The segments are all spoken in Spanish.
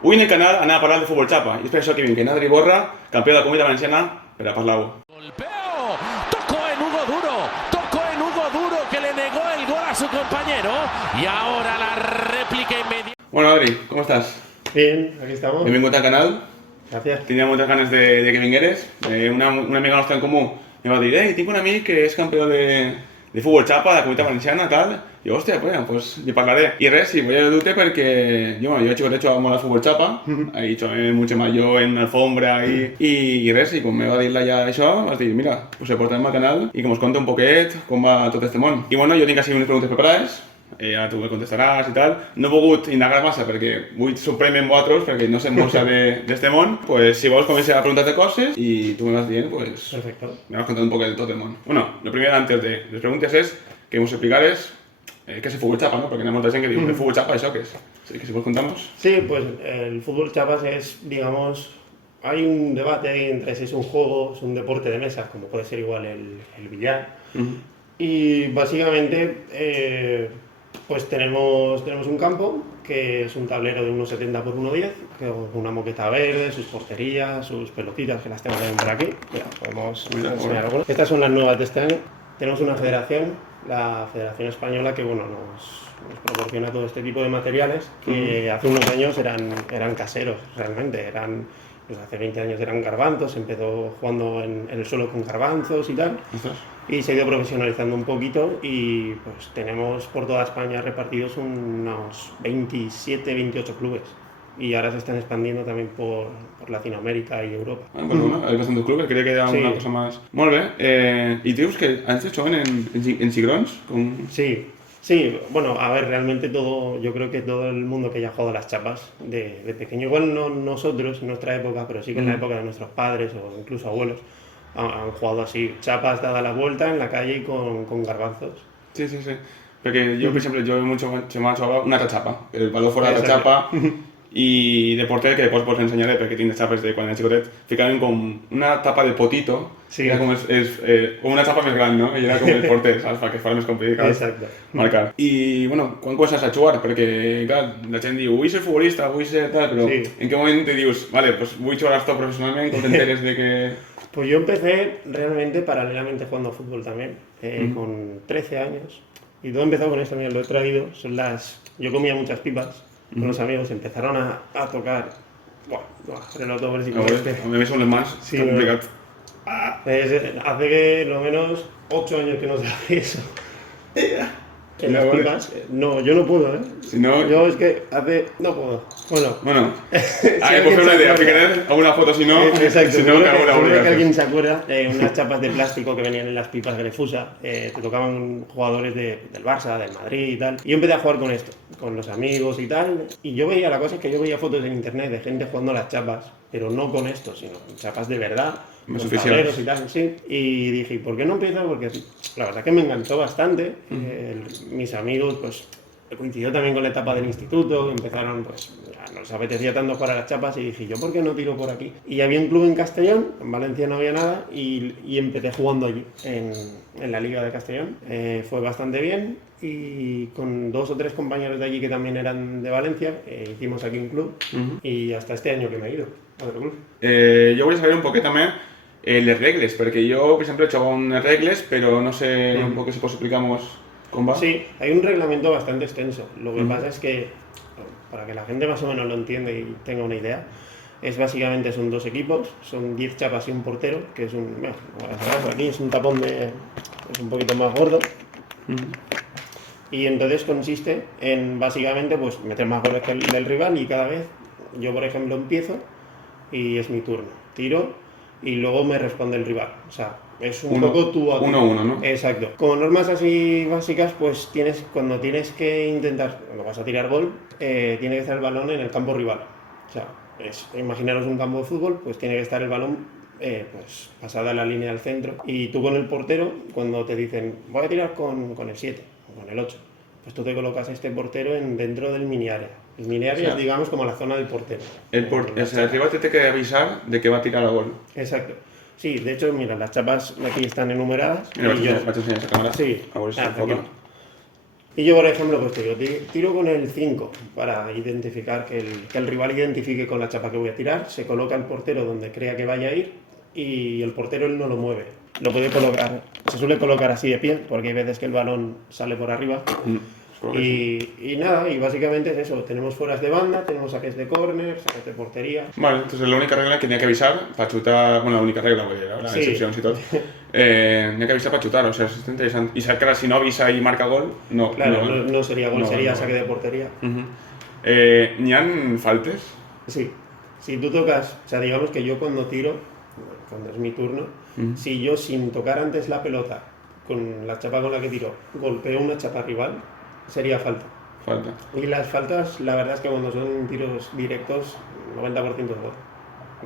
Avui en el canal anava a parlar de futbol xapa i és per això que vinc en Adri Borra, campió de la Comunitat Valenciana, per a parlar-ho. Golpeo, tocó en Hugo Duro que le negó el gol a su compañero y ahora la réplica inmediata. Bueno, Adri, ¿cómo estás? Bien, aquí estamos. Benvingut al canal. Gracias. Tenia moltes ganes de que vingueres. Una amiga nostra en comú em va dir tinc un amic que és campió de futbol xapa, de la Comunitat Valenciana, tal. I jo, hòstia, pues li parlaré. I res, sí, voy a dute perquè yo de chicote jugaba molt al futbol xapa, ahí jugué mucho más yo en una alfombra i res, i com me va dir-la ja això, vas dir, mira, pues el portarem al canal i que mos conte un poquet com va tot este món. I bueno, jo tinc així unes preguntes preparades, ara tu me contestaràs i tal. No he pogut indagar massa perquè vull sorprendre amb vosaltres perquè no sé molt d'este món. Pues si vols comencem a preguntar-te coses i tu me vas dient, pues Perfecto. me vas contando un poquet de tot el món. Bueno, lo primero antes de les preguntes és que mos explicares què és el futbol xapa, ¿no? Porque hay mucha gente que diu, el futbol xapa, ¿eso qué es? Así que si vos contamos. Sí, pues el fútbol chapas es, digamos, hay un debate ahí entre si es un juego, es un deporte de mesa, como puede ser igual el billar. Y básicamente, pues tenemos un campo que es un tablero de 1,70 por 1,10, con una moqueta verde, sus porterías, sus pelotitas, que las tengo también por aquí. Mira, podemos enseñar algunas. Estas son las nuevas de este año. Tenemos una federación, la Federación Española, que bueno, nos proporciona todo este tipo de materiales que hace unos años eran caseros, realmente. Pues hace 20 años eran garbanzos, empezó jugando en el suelo con garbanzos y tal. Y se ha ido profesionalizando un poquito y pues tenemos por toda España repartidos unos 27, 28 clubes. Y ahora se están expandiendo también por Latinoamérica y Europa. Bueno, hay bastantes clubes, creía que era una cosa más... Molt bé. I dius que antes jugaven en Cigrons? Sí, bueno, a ver, realmente yo creo que todo el mundo que haya jugado a las chapas de pequeño, igual no nosotros en nuestra época, pero sí que en la época de nuestros padres o incluso abuelos, han jugado así, chapas dada la vuelta en la calle y con garbanzos. Sí. Perquè jo, per exemple, jo jugava una altra xapa, el valor fora de la xapa, i de porter, que després vos ensenyaré perquè tinc xapes de quan era xicotet, ficaven com una tapa de potito, era com una xapa més gran, no? I era com el porter, saps? Perquè fos més complicat. Exacte. Marcar. I, bueno, quan comences a jugar? Perquè, clar, la gent diu, vull ser futbolista, vull ser tal, però en què moment te dius, vale, pues vull jugar esto profesionalment, com t'enteres de que... Pues yo empecé realmente paralelamente jugando a fútbol también, con 13 años. Y todo empezó con esto, mira, lo he traído. Yo comía muchas pipas con los amigos, empezaron a tocar. Buah, pero todo ver si a mí me son les mans, sí, tan complicat. Hace que lo menos 8 años que no se hace eso. En las pipas, no, yo no puedo, ¿eh? Si no... Yo es que no puedo. Bueno. Pues fer una idea, ficaré alguna foto, si no... Exacto, si no, seguro que alguien se acuerda de unas chapas de plástico que venían en las pipas Grefusa, te tocaban jugadores del Barça, del Madrid y tal. Y yo empecé a jugar con esto, con los amigos y tal. Y la cosa es que yo veía fotos en internet de gente jugando a las chapas, pero no con esto, sino con chapas de verdad, Más con oficiales. tableros y tal, sí. Y dije, ¿y por qué no empiezo? Porque la verdad que me enganchó bastante. Mis amigos, pues, coincidió también con la etapa del instituto, empezaron, pues, ya nos apetecía tanto jugar a las chapas y dije, ¿yo por qué no tiro por aquí? Y había un club en Castellón, en Valencia no había nada, y empecé jugando allí, en la Liga de Castellón. Fue bastante bien y con 2 o 3 compañeros de allí que también eran de Valencia, hicimos aquí un club y hasta este año que me he ido a otro club. Jo volia saber un poquet també les regles, perquè jo, per exemple, he jugat unes regles, però no sé un poc si pots explicar-nos com va. Sí, hay un reglamento bastante extenso. Lo que pasa es que, para que la gente más o menos lo entienda y tenga una idea, básicamente son 2 equipos, son 10 chapas y un portero, que es aquí es un tapón es un poquito más gordo. Y entonces consiste en básicamente pues meter más goles que el del rival y cada vez yo, por ejemplo, empiezo y es mi turno. Tiro y luego me responde el rival. O sea, es un poco tú a tú. 1-1, ¿no? Exacto. Como normas así básicas, pues cuando tienes que intentar, cuando vas a tirar gol, tiene que estar el balón en el campo rival. O sea, imaginaros un campo de fútbol, pues tiene que estar el balón pues pasada la línea del centro. Y tú con el portero, cuando te dicen, voy a tirar con el 7 o con el 8, pues tú te colocas a este portero dentro del mini área. El mini área es, digamos, como la zona del portero. El rival te té que avisar de que va a tirar a gol. Exacto. Sí, de hecho, mira, las chapas aquí están enumeradas. Mira, vaig ensenyar a la càmera. Sí. A veure si tranquilo. s'enfoca. Y yo, por ejemplo, pues te digo, tiro con el 5 para identificar que el rival identifique con la chapa que voy a tirar, se coloca el portero donde crea que vaya a ir y el portero él no lo mueve. Lo puede colocar, se suele colocar así de pie, porque hay veces que el balón sale por arriba. Y nada, y básicamente es eso, tenemos fueras de banda, tenemos saques de córner, saques de portería. Vale, entonces la única regla que tenía que avisar para chutar, bueno, la única regla, porque habrá Sí. excepciones y todo, tenía que avisar para chutar, o sea, eso es interesante. Y sacar, si no avisa y marca gol, no. Claro, no sería gol, sería saque de portería. ¿Ni han faltes? Sí, si tú tocas, o sea, digamos que yo cuando tiro, cuando es mi turno, si yo sin tocar antes la pelota, con la chapa con la que tiro, golpeo una chapa rival, sería falta. Falta. Y las faltas, la verdad es que cuando son tiros directos, 90% de gol.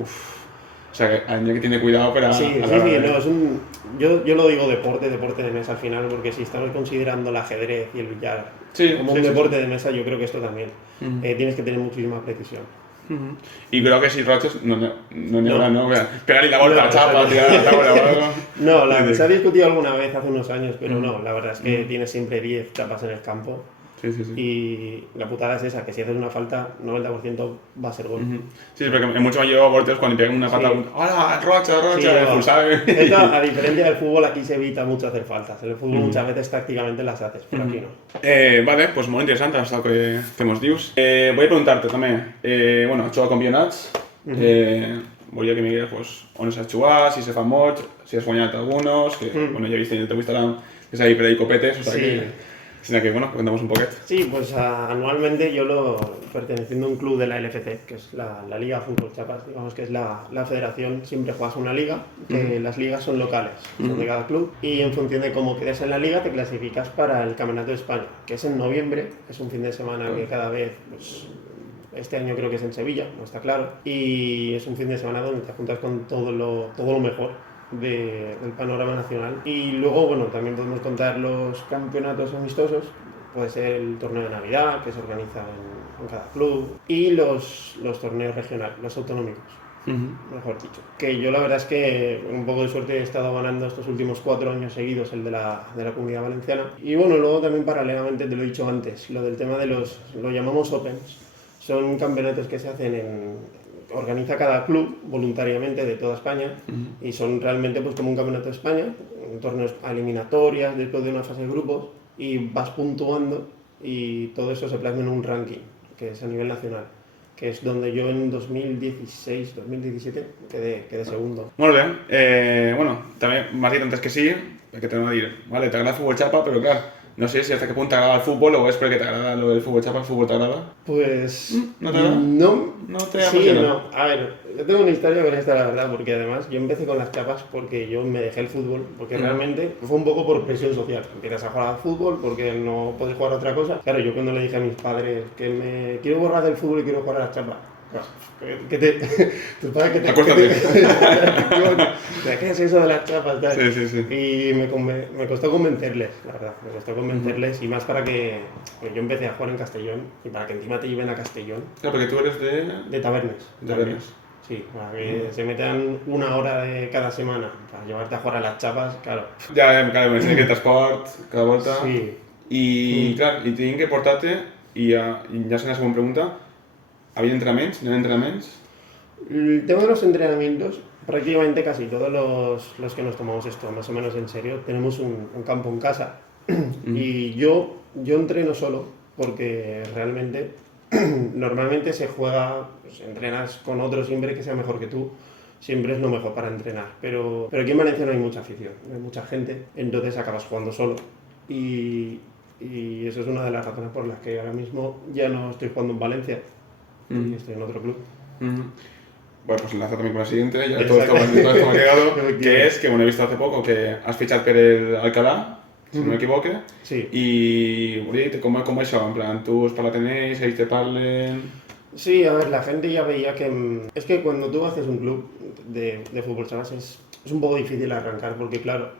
O sea, que hay que tener cuidado para... Sí, a la hora de- no, es un... Yo lo digo deporte de mesa al final, porque si estamos considerando el ajedrez y el billar Sí, como sí, un sí, deporte de mesa, yo creo que esto también. Tienes que tener muchísima precisión. Y creo que si roches, no habrá, ¿no? Pegarle la vuelta No, a la chapa, exacto. tirar la tabla o algo. No, se ha discutido alguna vez hace unos años, pero no, la verdad es que tienes siempre 10 chapas en el campo. Sí, sí, sí. Y la putada es esa, que si haces una falta, 90% va a ser gol. Sí, porque en mucho me llevo a volteos cuando pegan una pata. Sí. ¡Hola, rocha, Sí, expulsado! esto, a diferencia del fútbol, aquí se evita mucho hacer faltas. En el fútbol muchas veces tácticamente las haces, pero aquí no. Vale, pues molt interessant això que mos dius. Voy a preguntar-te també, bueno, has jugat campionats, volia que me digués pues, on has jugat, si se fan molts, si has guanyat algunos, que bueno, ja he vist en el teu Instagram que és ahí per ahí copetes, o sea Sí. que bueno, contamos un poquet. Sí, pues anualmente perteneciendo a un club de la LFC, que es la Liga Fútbol Chiapas, digamos que es la federación, siempre juegas una liga, que las ligas son locales, son de cada club, y en función de cómo quedes en la liga te clasificas para el Campeonato de España, que es en noviembre, es un fin de semana que cada vez, pues, este año creo que es en Sevilla, no está claro, y es un fin de semana donde te juntas con todo lo mejor del panorama nacional. Y luego, bueno, también podemos contar los campeonatos amistosos, puede ser el torneo de Navidad, que se organiza en cada club, y los torneos regionales, los autonómicos, mejor dicho. Que yo la verdad es que con un poco de suerte he estado ganando estos últimos 4 años seguidos el de la Comunidad Valenciana. Y bueno, luego también paralelamente, te lo he dicho antes, lo del tema de lo llamamos Opens. Son campeonatos que se hacen organiza cada club voluntariamente de toda España y son realmente pues como un campeonato de España, torneos eliminatorias después de una fase de grupos y vas puntuando y todo eso se plasma en un ranking que es a nivel nacional, que es donde yo en 2016, 2017 quedé segundo. Molt bé, bueno, també m'has dit antes que sí, perquè t'anava a dir, vale, t'agrada el futbol xapa, però clar, no sé si hasta qué punto te agrada el fútbol o es porque te agrada lo del fútbol chapa, el fútbol te agrada. Pues ¿No te agrada? No te sí, apasiona. no. A ver, yo tengo una historia con esta, la verdad, porque además yo empecé con las chapas porque yo me dejé el fútbol, porque realmente fue un poco por presión social. Empiezas a jugar al fútbol porque no puedes jugar a otra cosa. Claro, yo cuando le dije a mis padres que me quiero borrar del fútbol y quiero jugar a las chapas, tus padres que te Acuérdate. ¿qué es eso de las chapas? Tal? Sí. Y me costó convencerles, la verdad, me costó convencerles y más para que pues yo empecé a jugar en Castellón y para que encima te lleven a Castellón, Claro, porque tú eres de Tabernes. de Tabernes. Sí, para que se metan una hora de cada semana para llevarte a jugar a las chapas, claro. Ja, claro, me enseñé que transport cada volta. Sí. I, clar, i tinc que portar-te, i ja serà la segona pregunta, havia entrenaments? N'hi ha entrenaments? El tema de los entrenamientos, prácticamente casi todos los que nos tomamos esto más o menos en serio, tenemos un campo en casa. Y yo entreno solo porque realmente normalmente se juega, pues, entrenas con otro siempre que sea mejor que tú, siempre es lo mejor para entrenar. Pero aquí en Valencia no hay mucha afición, no hay mucha gente, entonces acabas jugando solo. Y eso es una de las razones por las que ahora mismo ya no estoy jugando en Valencia y estoy en otro club. Bueno, pues enlaza también con la siguiente, ya Exacto. todo esto me ha quedado, Efectivamente. que es, que bueno, he visto hace poco que has fichado per el Alcalá, si no me equivoque, Sí. i volia dir com és això, en plan, tu us tenéis, ells te parlen... Sí, a ver, la gente ya veía que... Es que cuando tú haces un club de fútbol, ¿sabes? Es un poco difícil arrancar porque, claro,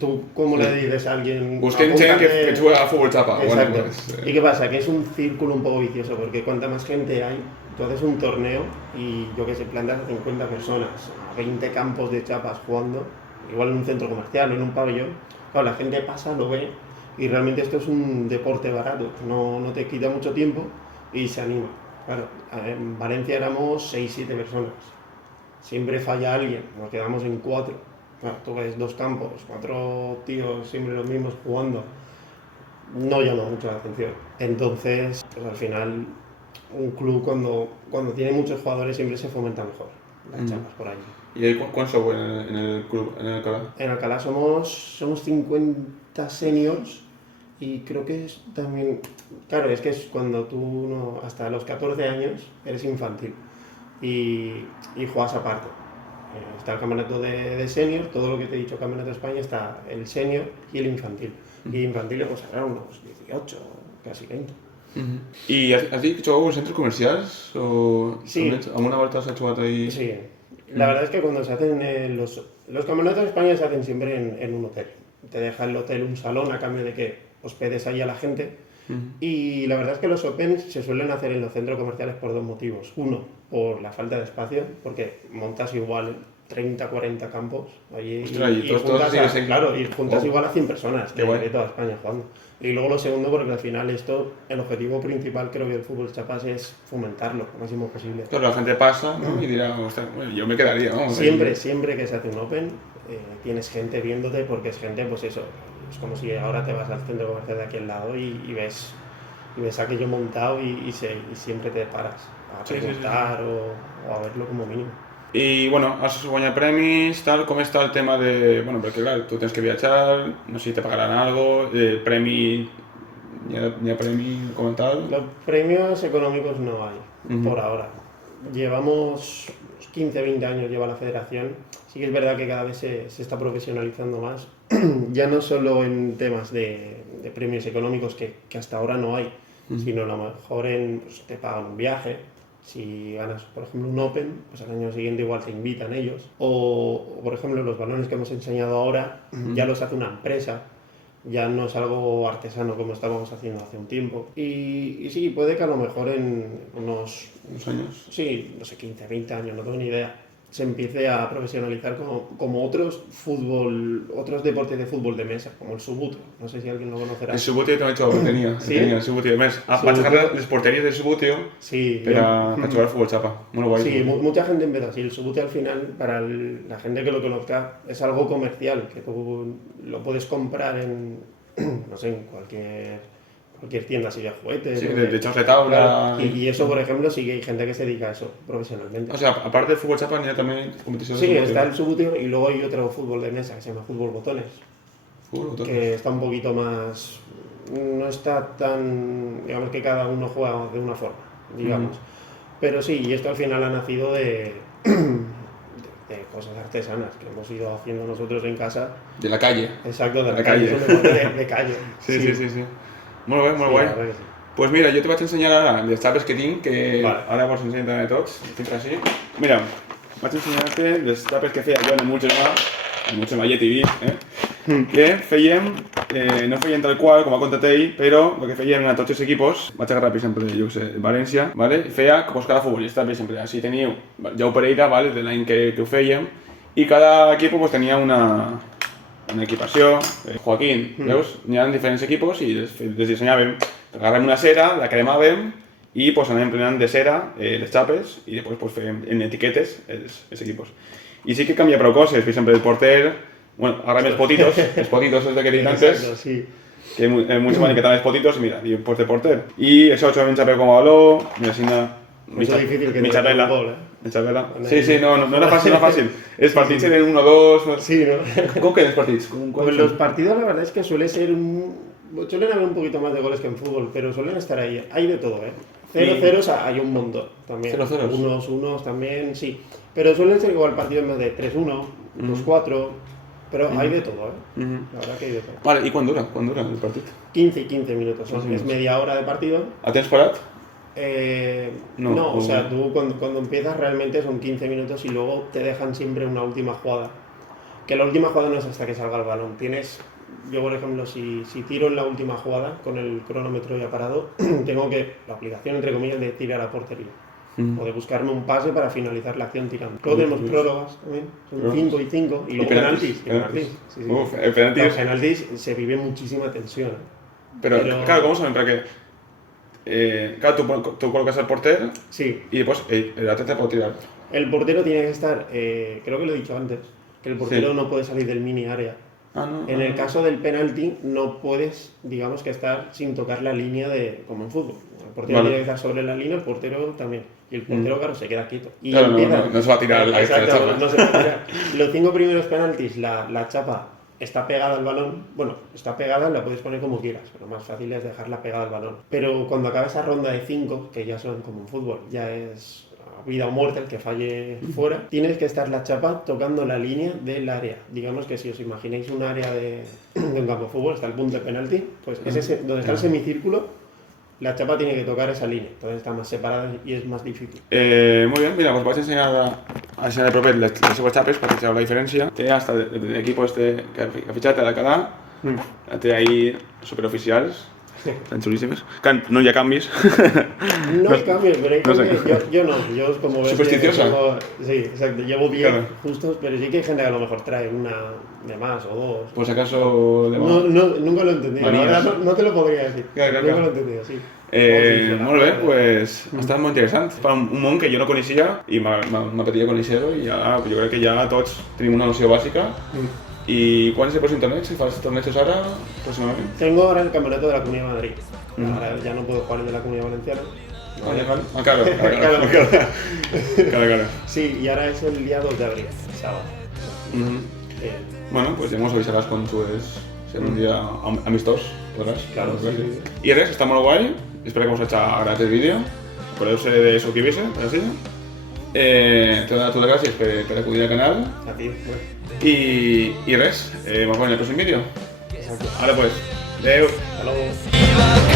tú, ¿cómo le dices a alguien? Busquem gent que apúntate? juega a futbol xapa. Exacto. Bueno, pues, ¿Y qué pasa? Que es un círculo un poco vicioso porque cuanta más gente hay, tú haces un torneo y yo que sé, plantas a 50 personas, a 20 campos de chapas jugando, igual en un centro comercial o en un pabellón, claro, la gente pasa, lo ve Y realmente esto es un deporte barato, no te quita mucho tiempo y se anima. Claro, en Valencia éramos 6-7 personas. Siempre falla alguien, nos quedamos en 4. Claro, tú ves 2 campos, 4 tíos siempre los mismos jugando. No llama mucho la atención. Entonces, pues al final, un club cuando tiene muchos jugadores siempre se fomenta mejor las chapas por ahí. ¿Y cuántos son en el club, en el Alcalá? En Alcalá somos 50 seniors y creo que es también, claro, es que es cuando tú hasta los 14 años eres infantil y juegas aparte. Está el campeonato de senior, todo lo que te he dicho, campeonato de España, está el senior y el infantil. Y infantil pues habrá unos 18, casi 20. ¿Y has dicho centros comercials? O Sí. ¿Alguna volta has hecho ahí? Sí, la verdad es que cuando se hacen los campeonatos de España se hacen siempre en un hotel. Te deja el hotel un salón a cambio de que hospedes ahí a la gente. Y la verdad es que los Opens se suelen hacer en los centros comerciales por 2 motivos. Uno, por la falta de espacio, porque montas igual 30, 40 campos allí Ostras, y todos juntas, sigues en- claro, y juntas Oh. igual a 100 personas Qué guay. de toda España jugando. Y luego lo segundo, porque al final el objetivo principal creo que del fútbol chapas es fomentarlo lo máximo posible. Claro, la gente pasa, ¿no? Y dirá, ostras, bueno, yo me quedaría, ¿no? Siempre que se hace un Open, tienes gente viéndote porque es gente, pues eso, es como si ahora te vas al centro comercial de aquí al lado y ves aquello montado y siempre te paras a Sí, sí, sí. preguntar o a verlo como mínimo. I, bueno, has guanyat premis, tal, com està el tema de... Bueno, perquè clar, tu tens que viatjar, no sé si te pagaran algo, premi... Hi ha premi com tal? Los premios económicos no hay, por ahora. Llevamos 15, 20 años, lleva la federación. Sí que es verdad que cada vez se está profesionalizando más, ya no solo en temas de premios económicos que hasta ahora no hay, sino a lo mejor pues, te pagan un viaje. Si ganas, por ejemplo, un Open, pues al año siguiente igual te invitan ellos. O por ejemplo, los balones que hemos enseñado ahora ya los hace una empresa. Ya no es algo artesano como estábamos haciendo hace un tiempo. Y sí, puede que a lo mejor en unos años? Sí, no sé, 15, 20 años, no tengo ni idea. Se empiece a profesionalizar como otros deportes de fútbol de mesa, como el Subbuteo. No sé si alguien lo conocerá. El Subbuteo també tenia, Sí? tenia el Subbuteo. A més, vaig Subbuteo. agarrar les porteries del Subbuteo Sí, per a jugar al futbol xapa. Molt guai. sí, mucha gente empieza así. El Subbuteo al final, para la gente que lo conozca, es algo comercial, que tú lo puedes comprar en, no sé, en cualquier tienda así de juguetes. Sí, ¿no? de echos de tabla. Claro, y eso, por ejemplo, sí que hay gente que se dedica a eso profesionalmente. O sea, aparte del futbol xapa, n'hi ha també competició de Sí, Subbuteo. está el Subbuteo y luego hay otro fútbol de mesa que se llama fútbol botones, Futbol, tot. que está un poquito más... No está tan... Digamos que cada uno juega de una forma, digamos. Pero sí, y esto al final ha nacido de cosas artesanas que hemos ido haciendo nosotros en casa. De la calle. Exacto, de La la calle. calle. Es un deporte de calle. Sí. Molt bé, molt Sí, guai. la verdad que sí. Pues mira, jo te vaig ensenyar ara les xapes que tinc, que Vale. ara vos ensenyo també tots, tinc així. Mira, vaig ensenyar-te les xapes que feia jo en el Mucho Mallet TV, que fèiem, no fèiem tal qual, com ha contat ell, però el que fèiem en tots els equipos, vaig agarrar, per exemple, jo que sé, València, vale? Feia pues, cada futbolista, per exemple, així teniu Jau Pereira, vale? De l'any que ho fèiem, i cada equip pues, tenia una equipació. Joaquín, veus? N'hi ha diferents equipos i les dissenyàvem. Agarrem una cera, la cremàvem i pues, anàvem plenant de cera les xapes i després pues, fèiem en etiquetes els equipos. I sí que canvia prou coses, per exemple, el porter, bueno, agarrem els potitos és de que he dit antes, Exacto, sí. que muchos van a quitar los potitos y mira, y pues de porter. Y eso 8 en chapeo como baló, mira, sin nada. Eso es difícil que mi te chapela. metan un gol, Mi chapela. Sí, no era fácil, no era fácil. Es partits en el 1-2. Sí, ¿no? ¿Cómo quedan los partidos? Pues los partidos la verdad es que suelen haber un poquito más de goles que en fútbol, pero suelen estar ahí. Hay de todo, ¿eh? 0-0 hay un montón también. 0-0. 1-1 también, sí. Pero suelen ser igual partidos más de 3-1, 2-4, pero hay de todo, ¿eh? La verdad que hay de todo. Vale, ¿y cuándo dura? ¿Cuándo dura el partido? 15 y 15 minutos, son, es media hora de partido. ¿A temps parat? No, No, o sea, tú cuando empiezas realmente son 15 minutos y luego te dejan siempre una última jugada. Que la última jugada no es hasta que salga el balón. Yo por ejemplo, si tiro en la última jugada con el cronómetro ya parado, tengo la obligación entre comillas de tirar a portería. o de buscarme un pase para finalizar la acción tirando. Luego tenemos prórrogas también, son 5 y 5, y luego penaltis. Sí. Uf, el penalti Los penaltis se vive muchísima tensión. Pero claro, ¿cómo saben? Para que claro, tú colocas al portero Sí, y después el atleta puede tirar. el portero tiene que estar, creo que lo he dicho antes, que el portero Sí. no puede salir del mini área. No. En el caso del penalti no puedes, digamos, que estar sin tocar la línea como en fútbol. El portero Vale. tiene que estar sobre la línea, el portero también. Y el portero, claro, se queda quieto. Y Claro, empieza... no se va a tirar la Exacto, chapa. no se va a tirar. Los 5 primeros penaltis, la chapa está pegada al balón. Bueno, está pegada, la puedes poner como quieras, pero más fácil es dejarla pegada al balón. Pero cuando acaba esa ronda de 5, que ya son como en fútbol, ya es vida o muerte el que falle fuera, tienes que estar la chapa tocando la línea del área. Digamos que si os imagináis un área de un campo de fútbol, está el punto de penalti, pues donde está el semicírculo, la chapa tiene que tocar esa línea, entonces está más separada y es más difícil. Muy bien, mira, pues vas a enseñar el proper les seves xapes perquè sabeu la diferència. Té hasta de equipo este que ha fitxat a l'Alcalá, té ahí superoficials, tan xulíssimes, que no hi ha canvis. No hay cambios, pero hay no sé. gente, yo no, yo como ves... Supersticiosa. Sí, exacto, llevo 10 Claro. justos, pero sí que hay gente que a lo mejor trae una de más o dos. Por si acaso... Nunca lo he entendido, la Manías. verdad no te lo podría decir. Claro. Nunca lo he entendido, sí. Molt bé, pues ha estat molt interessant. Fa un món que jo no coneixia i m'apetia conèixer-ho i ja, jo crec que ja tots tenim una noció bàsica. I quan és el pròxim torneig? Si fas tornejos ara, pròximament? Tengo ahora el campeonato de la Comunidad de Madrid. Ahora ya no puedo jugar el de la Comunidad Valenciana. No me dejan. Claro. Sí, y ahora es el día 2 de abril, sábado. Bueno, pues ja mos avisaràs quan jugues, si un dia amistós, podràs. Claro, sí. I res, està molt guai, espero que us hagi agradat el vídeo. Acordeu-se de suscribirse, per així. Te dono les gràcies per acudir al canal. A ti, bueno. I res, ens veiem en el pròxim vídeo. Exacto. Ara pues, adeu. Hasta luego. Viva